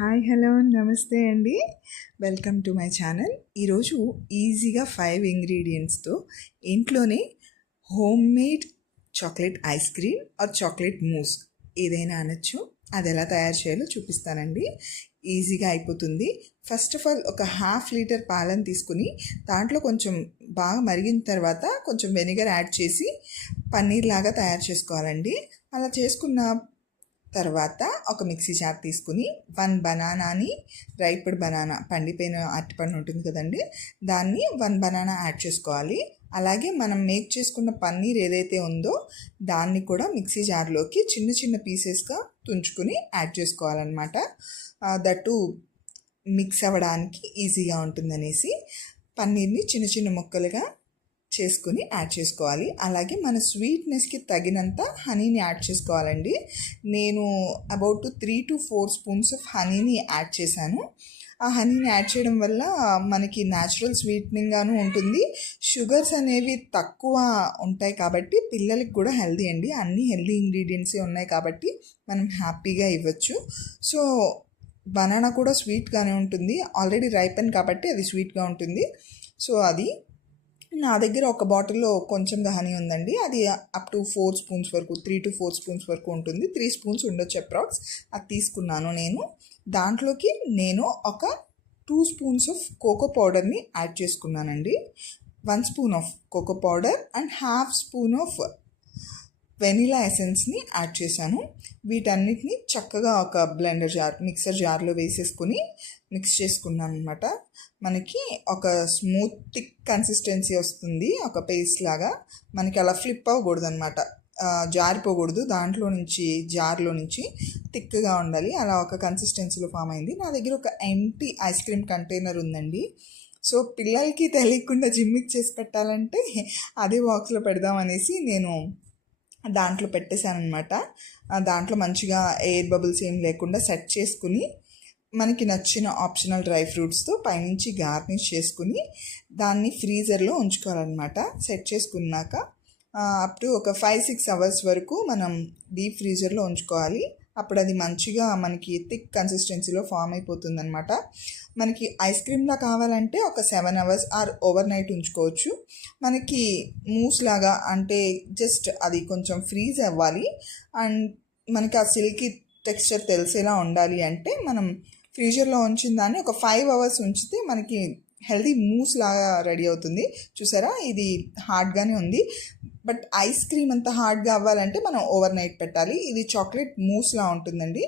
Hi hello namaste అండి. Welcome to my channel. ఈరోజు ఈజీగా 5 ఇంగ్రీడియంట్స్తో ఇంట్లోనే home made chocolate ice cream or chocolate mousse ఏదైనా అనొచ్చు, అది ఎలా తయారు చేయాలో చూపిస్తానండి. ఈజీగా అయిపోతుంది. ఫస్ట్ ఆఫ్ ఆల్ ఒక 1/2 లీటర్ పాలను తీసుకుని దాంట్లో కొంచెం బాగా మరిగిన తర్వాత కొంచెం వెనిగర్ యాడ్ చేసి పన్నీర్ లాగా తయారు చేసుకోవాలండి. అలా చేసుకున్న తర్వాత ఒక మిక్సీ జార్ తీసుకుని 1 బనానాని, రైప్డ్ బనానా, పండిపోయిన అరటిపండు ఉంటుంది కదండి, దాన్ని 1 బనానా యాడ్ చేసుకోవాలి. అలాగే మనం మేక్ చేసుకున్న పన్నీర్ ఏదైతే ఉందో దాన్ని కూడా మిక్సీ జార్లోకి చిన్న చిన్న పీసెస్గా తుంచుకుని యాడ్ చేసుకోవాలన్నమాట. దట్టు మిక్స్ అవ్వడానికి ఈజీగా ఉంటుందనేసి పన్నీర్ని చిన్న చిన్న ముక్కలుగా చేసుకుని యాడ్ చేసుకోవాలి. అలాగే మన స్వీట్నెస్కి తగినంత హనీని యాడ్ చేసుకోవాలండి. నేను అబౌట్ 3 to 4 స్పూన్స్ ఆఫ్ హనీని యాడ్ చేశాను. ఆ హనీని యాడ్ చేయడం వల్ల మనకి న్యాచురల్ స్వీట్నింగ్గాను ఉంటుంది. షుగర్స్ అనేవి తక్కువ ఉంటాయి కాబట్టి పిల్లలకి కూడా హెల్దీ అండి. అన్ని హెల్దీ ఇంగ్రీడియంట్సే ఉన్నాయి కాబట్టి మనం హ్యాపీగా ఇవ్వచ్చు. సో బనానా కూడా స్వీట్గానే ఉంటుంది, ఆల్రెడీ రైపెన్ కాబట్టి అది స్వీట్గా ఉంటుంది. సో అది నా దగ్గర ఒక బాటిల్లో కొంచెంగా హనీ ఉందండి. అది అప్ టు 4 స్పూన్స్ వరకు, 3 to 4 స్పూన్స్ వరకు ఉంటుంది. 3 స్పూన్స్ ఉండొచ్చు అప్రాక్స్. అది తీసుకున్నాను నేను. దాంట్లోకి నేను ఒక 2 స్పూన్స్ ఆఫ్ కోకో పౌడర్ని యాడ్ చేసుకున్నానండి. 1 spoon of cocoa powder and 1/2 spoon of vanilla ఎసెన్స్ని యాడ్ చేశాను. వీటన్నిటిని చక్కగా ఒక బ్లెండర్ జార్, మిక్సర్ జార్లో వేసేసుకుని మిక్స్ చేసుకున్నాను అనమాట. మనకి ఒక స్మూత్ థిక్ కన్సిస్టెన్సీ వస్తుంది, ఒక పేస్ట్ లాగా. మనకి అలా ఫ్లిప్ అవ్వకూడదు అనమాట, జారిపోకూడదు. జార్లో నుంచి థిక్గా ఉండాలి. అలా ఒక కన్సిస్టెన్సీలో ఫామ్ అయింది. నా దగ్గర ఒక ఎంటీ ఐస్ క్రీమ్ కంటైనర్ ఉందండి. సో పిల్లలకి తెలియకుండా జిమ్మిక్ చేసి పెట్టాలంటే అదే బాక్స్లో పెడదామనేసి నేను దాంట్లో పెట్టేశాను అనమాట. దాంట్లో మంచిగా ఎయిర్ బబుల్స్ ఏం లేకుండా సెట్ చేసుకుని మనకి నచ్చిన ఆప్షనల్ డ్రై ఫ్రూట్స్తో పైనుంచి గార్నిష్ చేసుకుని దాన్ని ఫ్రీజర్లో ఉంచుకోవాలన్నమాట. సెట్ చేసుకున్నాక అప్ టు ఒక 5-6 అవర్స్ వరకు మనం డీప్ ఫ్రీజర్లో ఉంచుకోవాలి. అప్పుడు అది మంచిగా మనకి థిక్ కన్సిస్టెన్సీలో ఫామ్ అయిపోతుంది అనమాట. మనకి ఐస్ క్రీమ్లా కావాలంటే ఒక 7 అవర్స్ ఆర్ ఓవర్ నైట్ ఉంచుకోవచ్చు. మనకి మూస్ లాగా అంటే జస్ట్ అది కొంచెం ఫ్రీజ్ అవ్వాలి అండ్ మనకి ఆ సిల్కీ టెక్స్చర్ తెలిసేలా ఉండాలి అంటే మనం ఫ్రీజర్లో ఉంచిన దాన్ని ఒక 5 అవర్స్ ఉంచితే మనకి హెల్దీ మూస్ లాగా రెడీ అవుతుంది. చూసారా, ఇది హార్డ్గానే ఉంది, బట్ ఐస్ క్రీమ్ అంత హార్డ్గా అవ్వాలంటే మనం ఓవర్ నైట్ పెట్టాలి. ఇది చాక్లెట్ మూస్లా ఉంటుందండి.